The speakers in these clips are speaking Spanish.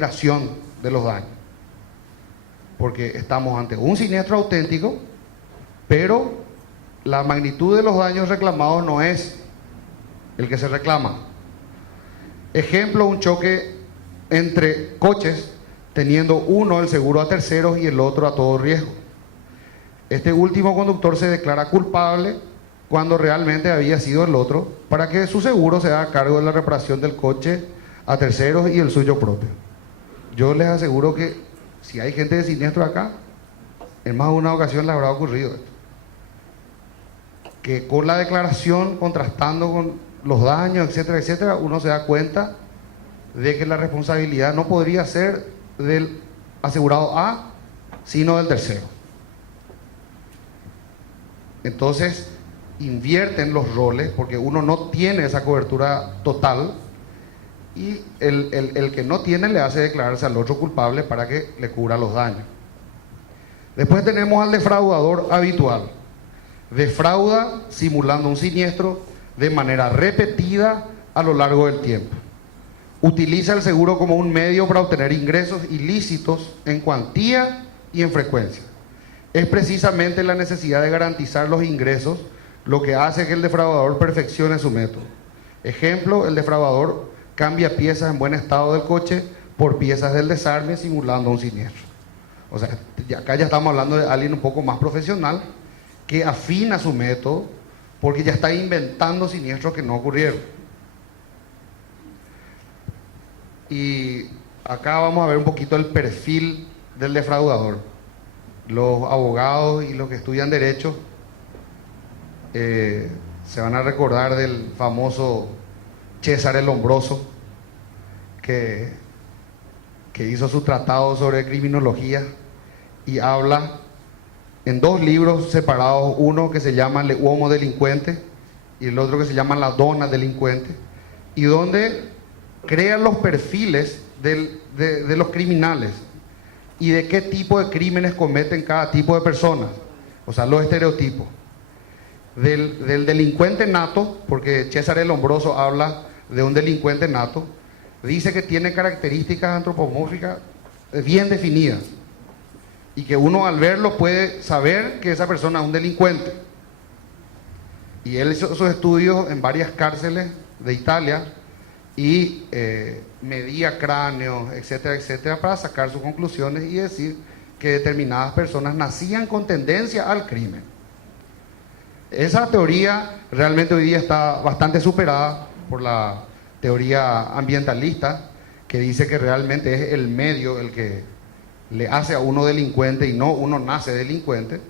recuperación de los daños. Porque estamos ante un siniestro auténtico, pero la magnitud de los daños reclamados no es el que se reclama. Ejemplo, un choque entre coches, teniendo uno el seguro a terceros y el otro a todo riesgo. Este último conductor se declara culpable cuando realmente había sido el otro, para que su seguro se haga cargo de la reparación del coche a terceros y el suyo propio. Yo les aseguro que si hay gente de siniestro acá, en más de una ocasión les habrá ocurrido esto. Que con la declaración, contrastando con los daños, etcétera, etcétera, uno se da cuenta de que la responsabilidad no podría ser del asegurado A, sino del tercero. Entonces, invierten los roles porque uno no tiene esa cobertura total y el que no tiene le hace declararse al otro culpable para que le cubra los daños. Después tenemos al defraudador habitual. Defrauda simulando un siniestro de manera repetida a lo largo del tiempo. Utiliza el seguro como un medio para obtener ingresos ilícitos en cuantía y en frecuencia. Es precisamente la necesidad de garantizar los ingresos lo que hace que el defraudador perfeccione su método. Ejemplo, el defraudador cambia piezas en buen estado del coche por piezas del desarme simulando un siniestro. O sea, acá ya estamos hablando de alguien un poco más profesional que afina su método porque ya está inventando siniestros que no ocurrieron. Y acá vamos a ver un poquito el perfil del defraudador. Los abogados y los que estudian derecho se van a recordar del famoso César el Hombroso que hizo su tratado sobre criminología y habla en dos libros separados, uno que se llama Le Uomo Delincuente y el otro que se llama La Donna Delincuente, y donde crean los perfiles de los criminales y de qué tipo de crímenes cometen cada tipo de personas, o sea, los estereotipos. Del delincuente nato, porque César el Hombroso habla de un delincuente nato, dice que tiene características antropomórficas bien definidas y que uno al verlo puede saber que esa persona es un delincuente. Y él hizo sus estudios en varias cárceles de Italia y medía cráneos, etcétera, etcétera, para sacar sus conclusiones y decir que determinadas personas nacían con tendencia al crimen. Esa teoría realmente hoy día está bastante superada por la teoría ambientalista, que dice que realmente es el medio el que le hace a uno delincuente y no uno nace delincuente,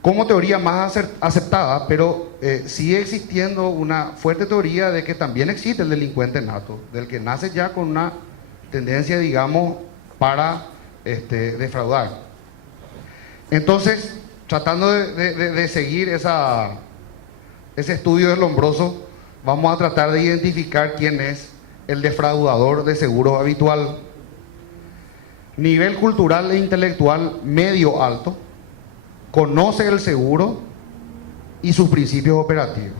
como teoría más aceptada, pero sigue existiendo una fuerte teoría de que también existe el delincuente nato, del que nace ya con una tendencia, digamos, para defraudar. Entonces, tratando de seguir ese estudio del Hombroso, vamos a tratar de identificar quién es el defraudador de seguros habitual. Nivel cultural e intelectual medio alto, conoce el seguro y sus principios operativos.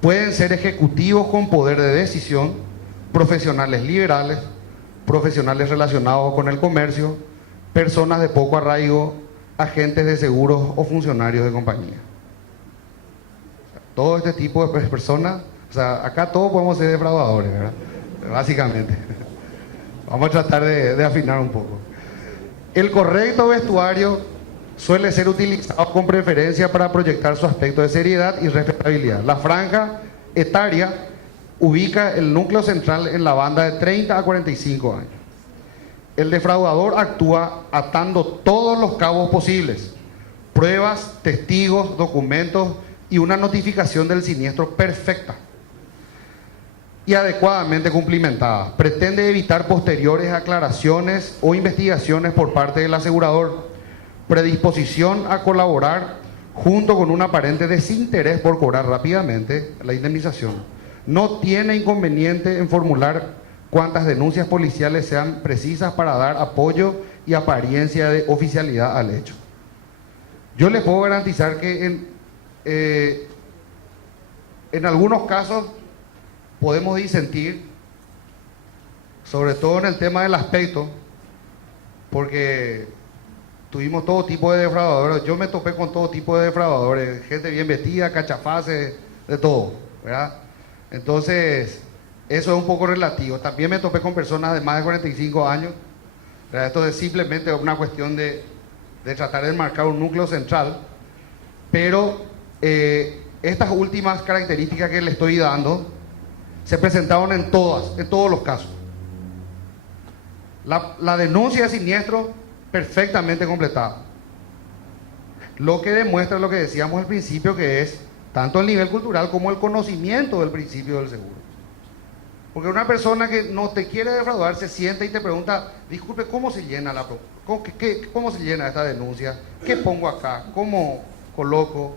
Pueden ser ejecutivos con poder de decisión, profesionales liberales, profesionales relacionados con el comercio, personas de poco arraigo, agentes de seguros o funcionarios de compañía. Todo este tipo de personas, o sea, acá todos podemos ser defraudadores, ¿verdad? Básicamente. Vamos a tratar de afinar un poco. El correcto vestuario suele ser utilizado con preferencia para proyectar su aspecto de seriedad y respetabilidad. La franja etaria ubica el núcleo central en la banda de 30 a 45 años. El defraudador actúa atando todos los cabos posibles: pruebas, testigos, documentos y una notificación del siniestro perfecta y adecuadamente cumplimentada. Pretende evitar posteriores aclaraciones o investigaciones por parte del asegurador. Predisposición a colaborar junto con un aparente desinterés por cobrar rápidamente la indemnización. No tiene inconveniente en formular cuantas denuncias policiales sean precisas para dar apoyo y apariencia de oficialidad al hecho. Yo les puedo garantizar que en algunos casos podemos disentir sobre todo en el tema del aspecto, porque tuvimos todo tipo de defraudadores. Yo me topé con todo tipo de defraudadores, gente bien vestida, cachafaces, de todo, ¿verdad? Entonces, eso es un poco relativo. También me topé con personas de más de 45 años. ¿Verdad? Esto es simplemente una cuestión de tratar de marcar un núcleo central, pero estas últimas características que le estoy dando se presentaron en todos los casos. La denuncia de siniestro perfectamente completada, lo que demuestra lo que decíamos al principio, que es tanto el nivel cultural como el conocimiento del principio del seguro. Porque una persona que no te quiere defraudar se sienta y te pregunta: disculpe, ¿cómo se llena cómo se llena esta denuncia? ¿Qué pongo acá? ¿Cómo coloco?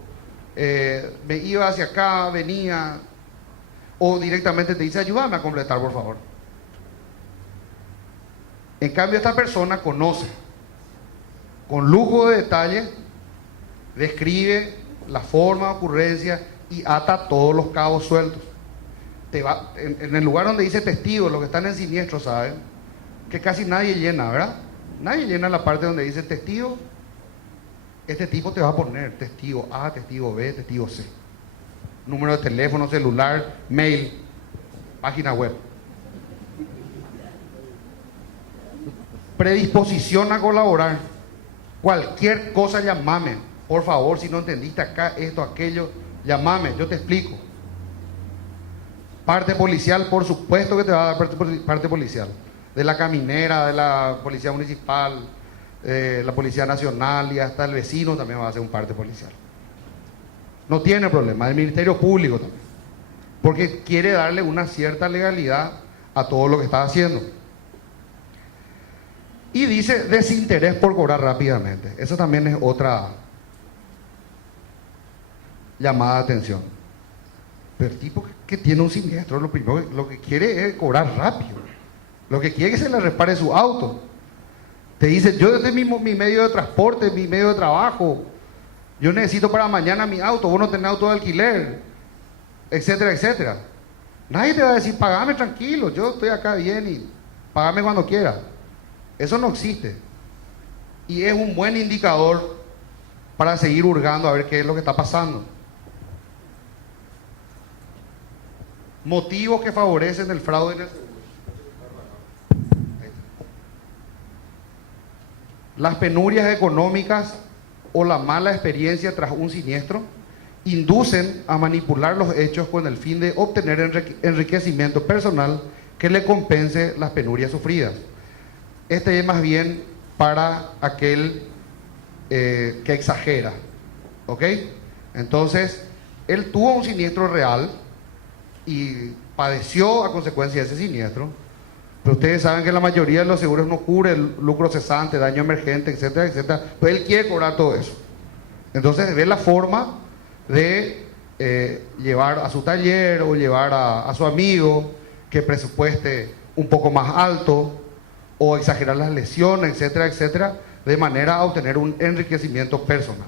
Me iba hacia acá, venía, o directamente te dice: ayúdame a completar, por favor. En cambio, esta persona conoce, con lujo de detalle, describe la forma de ocurrencia y ata todos los cabos sueltos. En el lugar donde dice testigo, los que están en siniestro saben que casi nadie llena, ¿verdad? Nadie llena la parte donde dice testigo. Este tipo te va a poner testigo A, testigo B, testigo C, número de teléfono, celular, mail, página web. Predisposición a colaborar. Cualquier cosa, llamame. Por favor, si no entendiste acá, esto, aquello, llamame, yo te explico. Parte policial, por supuesto que te va a dar parte policial. De la caminera, de la policía municipal, la policía nacional, y hasta el vecino también va a hacer un parte policial. No tiene problema. El Ministerio Público también. Porque quiere darle una cierta legalidad a todo lo que está haciendo. Y dice desinterés por cobrar rápidamente. Eso también es otra llamada de atención. Pero el tipo que tiene un siniestro, lo que quiere es cobrar rápido. Lo que quiere es que se le repare su auto. Te dice: yo desde mi medio de transporte, mi medio de trabajo, yo necesito para mañana mi auto, vos no tenés auto de alquiler, etcétera, etcétera. Nadie te va a decir: pagame tranquilo, yo estoy acá bien y pagame cuando quiera. Eso no existe. Y es un buen indicador para seguir hurgando a ver qué es lo que está pasando. Motivos que favorecen el fraude en el seguro. Las penurias económicas o la mala experiencia tras un siniestro inducen a manipular los hechos con el fin de obtener enriquecimiento personal que le compense las penurias sufridas. Este es más bien para aquel que exagera, ¿ok? Entonces, él tuvo un siniestro real y padeció a consecuencia de ese siniestro, pero ustedes saben que la mayoría de los seguros no cubre el lucro cesante, daño emergente, etcétera, etcétera. Pues él quiere cobrar todo eso. Entonces, ve la forma de llevar a su taller o llevar a su amigo que presupueste un poco más alto, o exagerar las lesiones, etcétera, etcétera, de manera a obtener un enriquecimiento personal.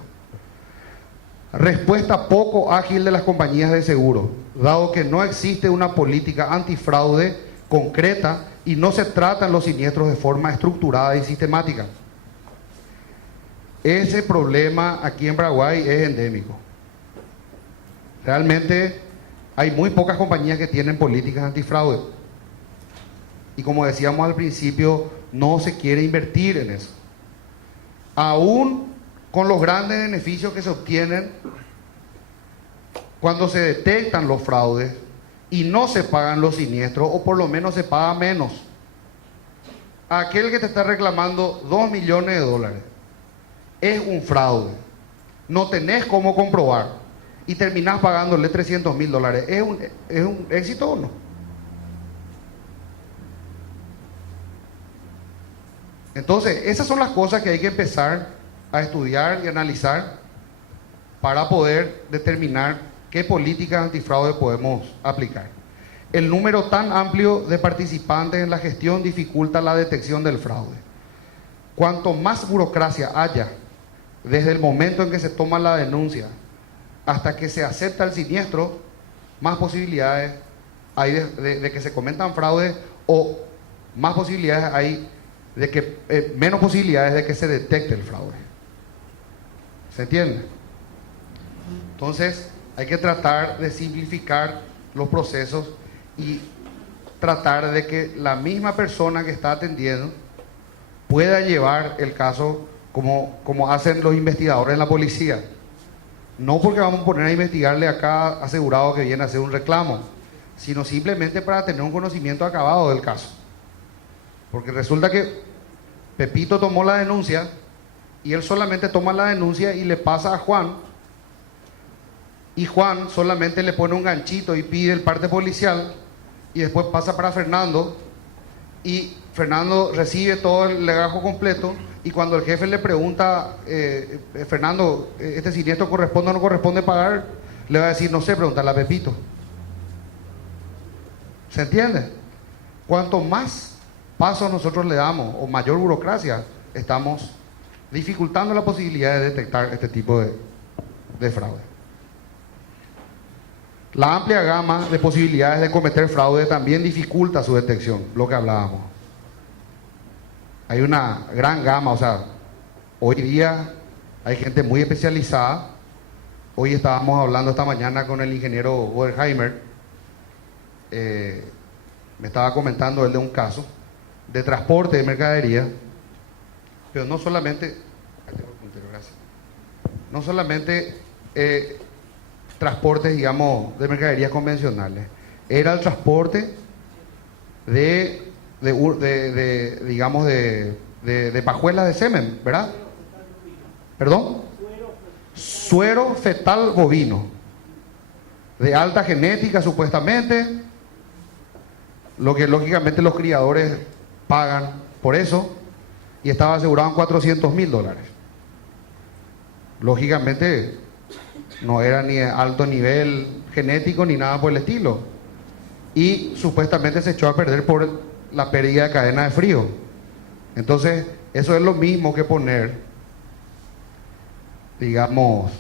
Respuesta poco ágil de las compañías de seguro, dado que no existe una política antifraude concreta y no se tratan los siniestros de forma estructurada y sistemática. Ese problema aquí en Paraguay es endémico. Realmente hay muy pocas compañías que tienen políticas antifraude. Y como decíamos al principio, no se quiere invertir en eso. Aún con los grandes beneficios que se obtienen cuando se detectan los fraudes y no se pagan los siniestros, o por lo menos se paga menos. Aquel que te está reclamando 2 millones de dólares es un fraude. No tenés cómo comprobar y terminás pagándole 300.000 dólares. ¿Es un éxito o no? Entonces, esas son las cosas que hay que empezar a estudiar y analizar para poder determinar qué políticas antifraude podemos aplicar. El número tan amplio de participantes en la gestión dificulta la detección del fraude. Cuanto más burocracia haya, desde el momento en que se toma la denuncia hasta que se acepta el siniestro, más posibilidades hay de que se cometan fraudes o más posibilidades hay de que, menos posibilidades de que se detecte el fraude. ¿Se entiende? Entonces, hay que tratar de simplificar los procesos y tratar de que la misma persona que está atendiendo pueda llevar el caso como hacen los investigadores en la policía. No porque vamos a poner a investigarle a cada asegurado que viene a hacer un reclamo, sino simplemente para tener un conocimiento acabado del caso. Porque resulta que Pepito tomó la denuncia y él solamente toma la denuncia y le pasa a Juan, y Juan solamente le pone un ganchito y pide el parte policial, y después pasa para Fernando, y Fernando recibe todo el legajo completo, y cuando el jefe le pregunta, Fernando, ¿este siniestro corresponde o no corresponde pagar? Le va a decir, no sé, pregúntale a Pepito. ¿Se entiende? Cuanto más pasos nosotros le damos, o mayor burocracia, estamos dificultando la posibilidad de detectar este tipo de fraude. La amplia gama de posibilidades de cometer fraude también dificulta su detección, lo que hablábamos. Hay una gran gama, o sea, hoy día hay gente muy especializada. Hoy estábamos hablando esta mañana con el ingeniero Wertheimer, me estaba comentando él de un caso de transporte de mercadería, pero no solamente, no solamente transportes, digamos, de mercaderías convencionales, era el transporte digamos, de pajuelas de semen, ¿verdad? ¿Perdón? Suero fetal bovino, de alta genética supuestamente, lo que lógicamente los criadores pagan por eso, y estaba asegurado en $400,000. Lógicamente no era ni de alto nivel genético ni nada por el estilo, y supuestamente se echó a perder por la pérdida de cadena de frío. Entonces, eso es lo mismo que poner, digamos,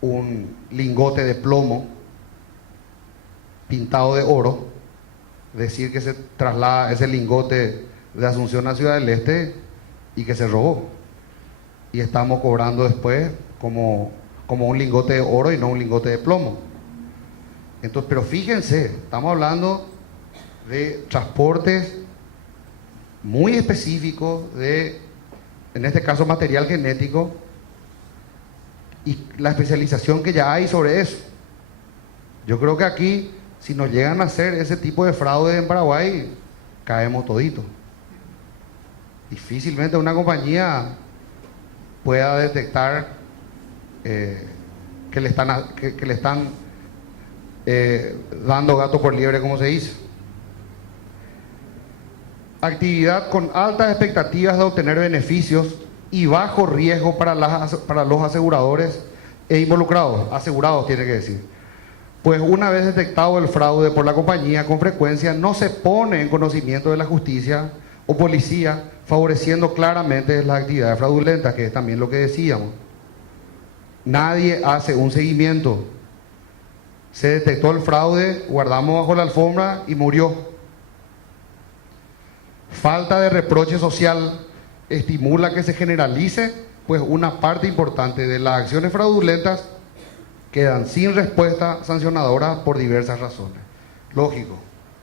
un lingote de plomo pintado de oro, decir que se traslada ese lingote de Asunción a Ciudad del Este y que se robó, y estamos cobrando después como un lingote de oro y no un lingote de plomo. Entonces, pero fíjense, estamos hablando de transportes muy específicos en este caso, material genético, y la especialización que ya hay sobre eso. Yo creo que aquí, si nos llegan a hacer ese tipo de fraude en Paraguay, caemos toditos. Difícilmente una compañía pueda detectar que le están dando gato por liebre, como se dice. Actividad con altas expectativas de obtener beneficios y bajo riesgo para los aseguradores e involucrados. Asegurados tiene que decir. Pues una vez detectado el fraude por la compañía, con frecuencia no se pone en conocimiento de la justicia o policía, favoreciendo claramente las actividades fraudulentas, que es también lo que decíamos. Nadie hace un seguimiento. Se detectó el fraude, guardamos bajo la alfombra y murió. Falta de reproche social estimula que se generalice, pues una parte importante de las acciones fraudulentas quedan sin respuesta sancionadora por diversas razones. Lógico,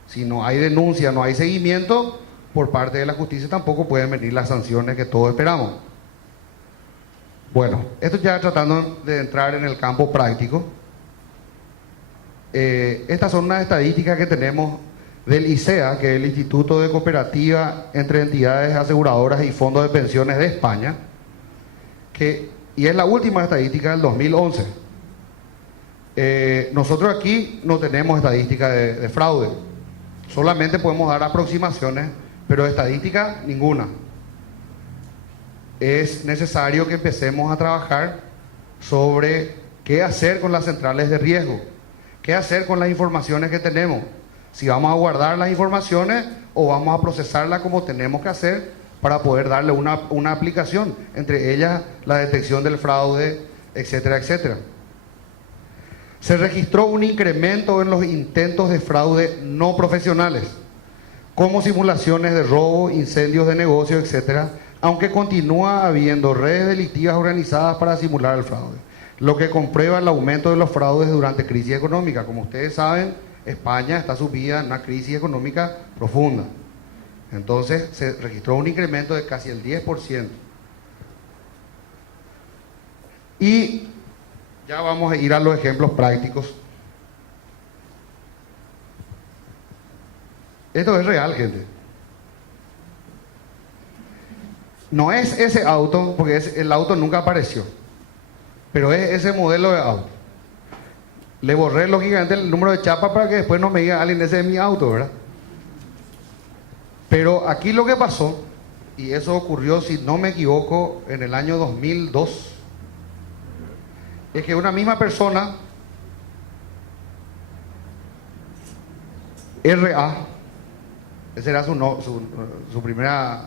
si no hay denuncia, no hay seguimiento por parte de la justicia, tampoco pueden venir las sanciones que todos esperamos. Bueno, esto ya tratando de entrar en el campo práctico. Estas son unas estadísticas que tenemos del ICEA, que es el Instituto de Cooperativa entre Entidades Aseguradoras y Fondos de Pensiones de España, y es la última estadística del 2011. Nosotros aquí no tenemos estadística de fraude, solamente podemos dar aproximaciones, pero estadística ninguna. Es necesario que empecemos a trabajar sobre qué hacer con las centrales de riesgo, qué hacer con las informaciones que tenemos, si vamos a guardar las informaciones o vamos a procesarlas como tenemos que hacer para poder darle una aplicación, entre ellas la detección del fraude, etcétera, etcétera. Se registró un incremento en los intentos de fraude no profesionales, como simulaciones de robo, incendios de negocios, etcétera, aunque continúa habiendo redes delictivas organizadas para simular el fraude, lo que comprueba el aumento de los fraudes durante crisis económica. Como ustedes saben, España está sumida en una crisis económica profunda. Entonces se registró un incremento de casi el 10%. Y ya vamos a ir a los ejemplos prácticos. Esto es real, gente. No es ese auto, porque el auto nunca apareció, pero es ese modelo de auto. Le borré lógicamente el número de chapa para que después no me diga alguien, ese es mi auto, ¿verdad? Pero aquí lo que pasó, y eso ocurrió, si no me equivoco, en el año 2002, es que una misma persona, RA, ese era su primera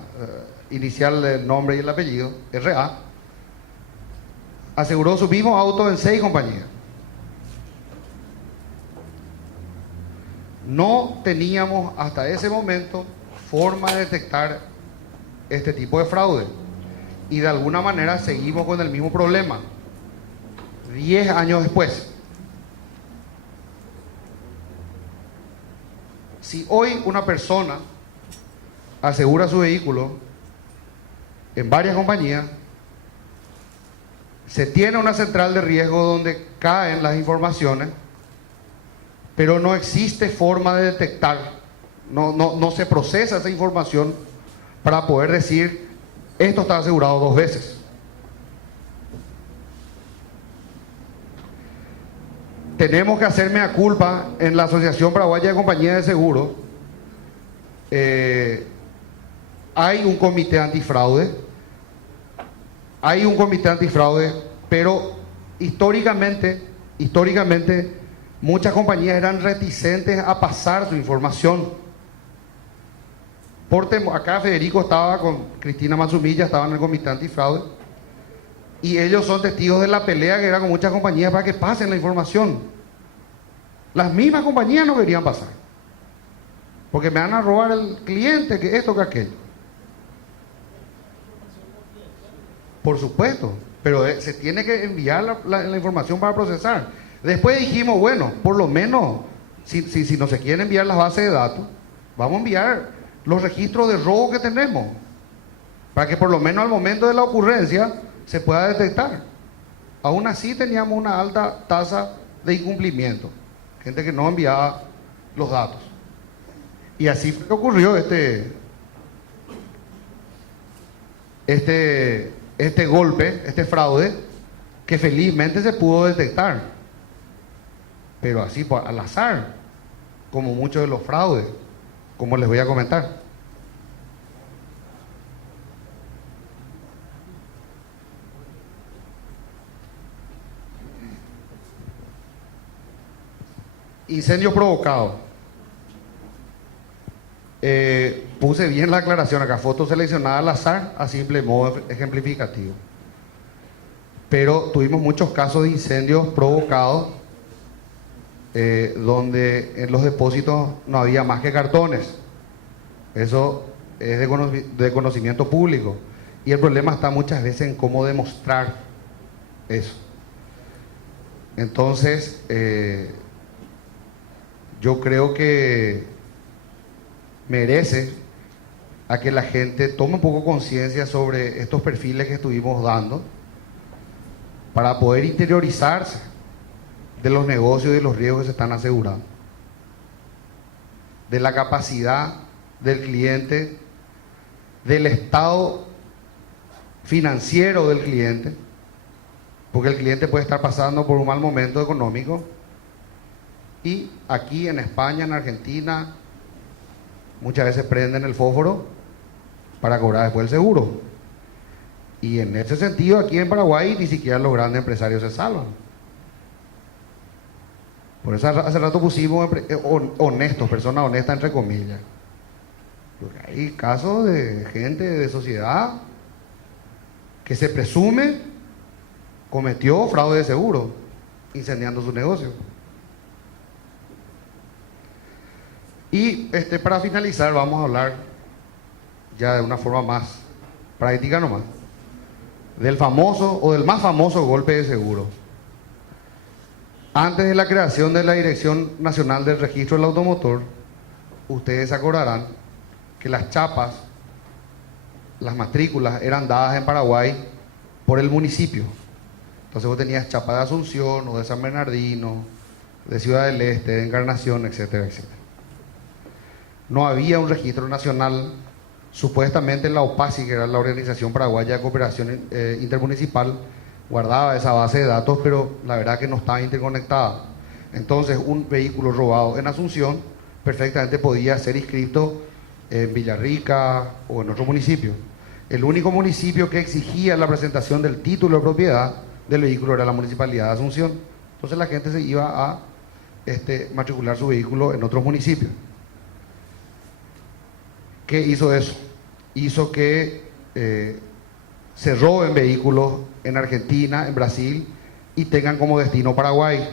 inicial del nombre y el apellido, RA, aseguró su mismo auto en 6 compañías. No teníamos hasta ese momento forma de detectar este tipo de fraude, y de alguna manera seguimos con el mismo problema 10 años después. Si hoy una persona asegura su vehículo en varias compañías, se tiene una central de riesgo donde caen las informaciones, pero no existe forma de detectar, no se procesa esa información para poder decir, esto está asegurado 2 veces. Tenemos que hacer mea culpa en la Asociación Paraguaya de Compañías de Seguros. Hay un comité antifraude, pero históricamente muchas compañías eran reticentes a pasar su información. Acá Federico estaba con Cristina Mazzumilla, estaban en el comité antifraude, y ellos son testigos de la pelea que era con muchas compañías para que pasen la información. Las mismas compañías no querían pasar, porque me van a robar el cliente, que esto, que aquello. Por supuesto, pero se tiene que enviar la información para procesar. Después dijimos, bueno, por lo menos, si no se quieren enviar las bases de datos, vamos a enviar los registros de robo que tenemos, para que por lo menos al momento de la ocurrencia se pueda detectar. Aún así teníamos una alta tasa de incumplimiento, gente que no enviaba los datos. Y así fue que ocurrió este golpe, este fraude, que felizmente se pudo detectar, pero así al azar, como muchos de los fraudes, como les voy a comentar. Incendios provocados. Puse bien la aclaración acá, foto seleccionada al azar a simple modo ejemplificativo. Pero tuvimos muchos casos de incendios provocados donde en los depósitos no había más que cartones. Eso es de conocimiento público. Y el problema está muchas veces en cómo demostrar eso. Entonces, yo creo que merece a que la gente tome un poco conciencia sobre estos perfiles que estuvimos dando, para poder interiorizarse de los negocios y de los riesgos que se están asegurando, de la capacidad del cliente, del estado financiero del cliente, porque el cliente puede estar pasando por un mal momento económico, y aquí en España, en Argentina, muchas veces prenden el fósforo para cobrar después el seguro. Y en ese sentido, aquí en Paraguay, ni siquiera los grandes empresarios se salvan. Por eso hace rato pusimos honestos, personas honestas entre comillas. Porque hay casos de gente de sociedad que se presume cometió fraude de seguro, incendiando su negocio. Y para finalizar vamos a hablar ya de una forma más práctica nomás, del famoso o del más famoso golpe de seguro. Antes de la creación de la Dirección Nacional del Registro del Automotor, ustedes se acordarán que las chapas, las matrículas eran dadas en Paraguay por el municipio. Entonces vos tenías chapa de Asunción o de San Bernardino, de Ciudad del Este, de Encarnación, etcétera, etcétera. No había un registro nacional. Supuestamente la OPACI, que era la Organización Paraguaya de Cooperación Intermunicipal, guardaba esa base de datos, pero la verdad que no estaba interconectada. Entonces un vehículo robado en Asunción perfectamente podía ser inscrito en Villarrica o en otro municipio. El único municipio que exigía la presentación del título de propiedad del vehículo era la Municipalidad de Asunción. Entonces la gente se iba a matricular su vehículo en otros municipios. ¿Qué hizo eso? Hizo que se roben vehículos en Argentina, en Brasil, y tengan como destino Paraguay.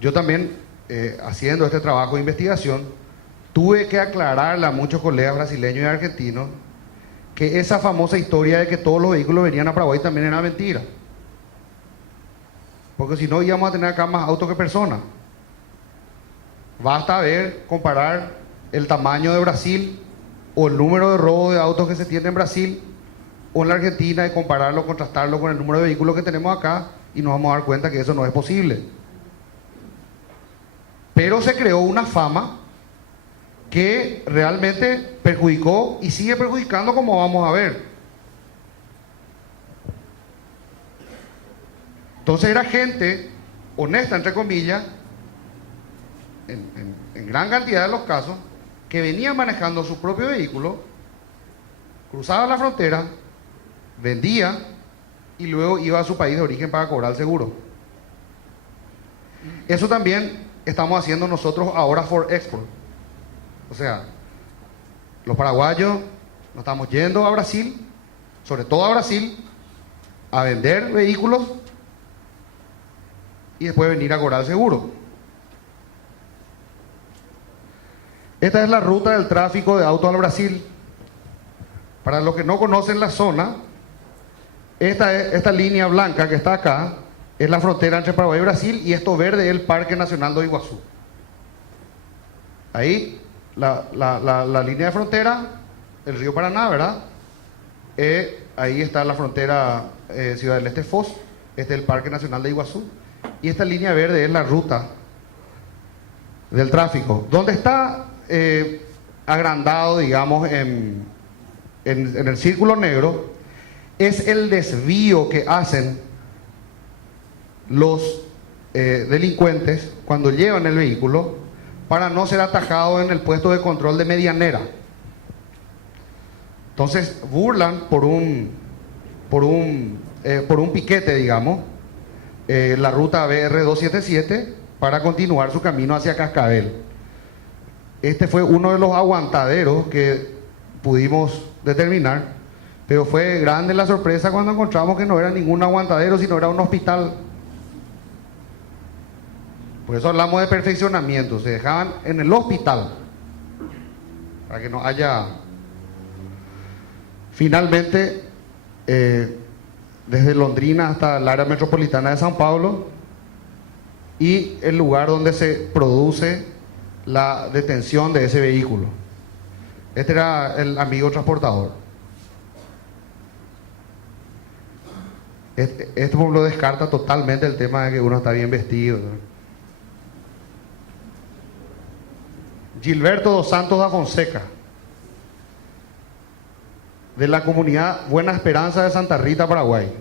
Yo también, haciendo este trabajo de investigación, tuve que aclararle a muchos colegas brasileños y argentinos que esa famosa historia de que todos los vehículos venían a Paraguay también era mentira. Porque si no íbamos a tener acá más autos que personas. Basta ver, comparar el tamaño de Brasil o el número de robos de autos que se tiene en Brasil o en la Argentina y compararlo, contrastarlo con el número de vehículos que tenemos acá y nos vamos a dar cuenta que eso no es posible. Pero se creó una fama que realmente perjudicó y sigue perjudicando, como vamos a ver. Entonces era gente honesta, entre comillas, en gran cantidad de los casos, que venía manejando su propio vehículo, cruzaba la frontera, vendía y luego iba a su país de origen para cobrar el seguro. Eso también estamos haciendo nosotros ahora for export. O sea, los paraguayos nos estamos yendo a Brasil, sobre todo a Brasil, a vender vehículos y después venir a cobrar el seguro. Esta es la ruta del tráfico de autos al Brasil. Para los que no conocen la zona, esta línea blanca que está acá es la frontera entre Paraguay y Brasil, y esto verde es el Parque Nacional de Iguazú. Ahí, la línea de frontera, el río Paraná, ¿verdad? Ahí está la frontera Ciudad del Este Foz, este es el Parque Nacional de Iguazú, y esta línea verde es la ruta del tráfico. Donde está agrandado, digamos, en el círculo negro, es el desvío que hacen los delincuentes cuando llevan el vehículo para no ser atajados en el puesto de control de Medianera. Entonces burlan por un piquete, digamos, la ruta BR-277 para continuar su camino hacia Cascabel. Este fue uno de los aguantaderos que pudimos determinar, pero fue grande la sorpresa cuando encontramos que no era ningún aguantadero, sino era un hospital. Por eso hablamos de perfeccionamiento, se dejaban en el hospital, para que no haya... Finalmente, desde Londrina hasta el área metropolitana de San Pablo, y el lugar donde se produce la detención de ese vehículo. Este era el amigo transportador. Este pueblo descarta totalmente el tema de que uno está bien vestido, ¿no? Gilberto dos Santos da Fonseca, de la comunidad Buena Esperanza de Santa Rita, Paraguay.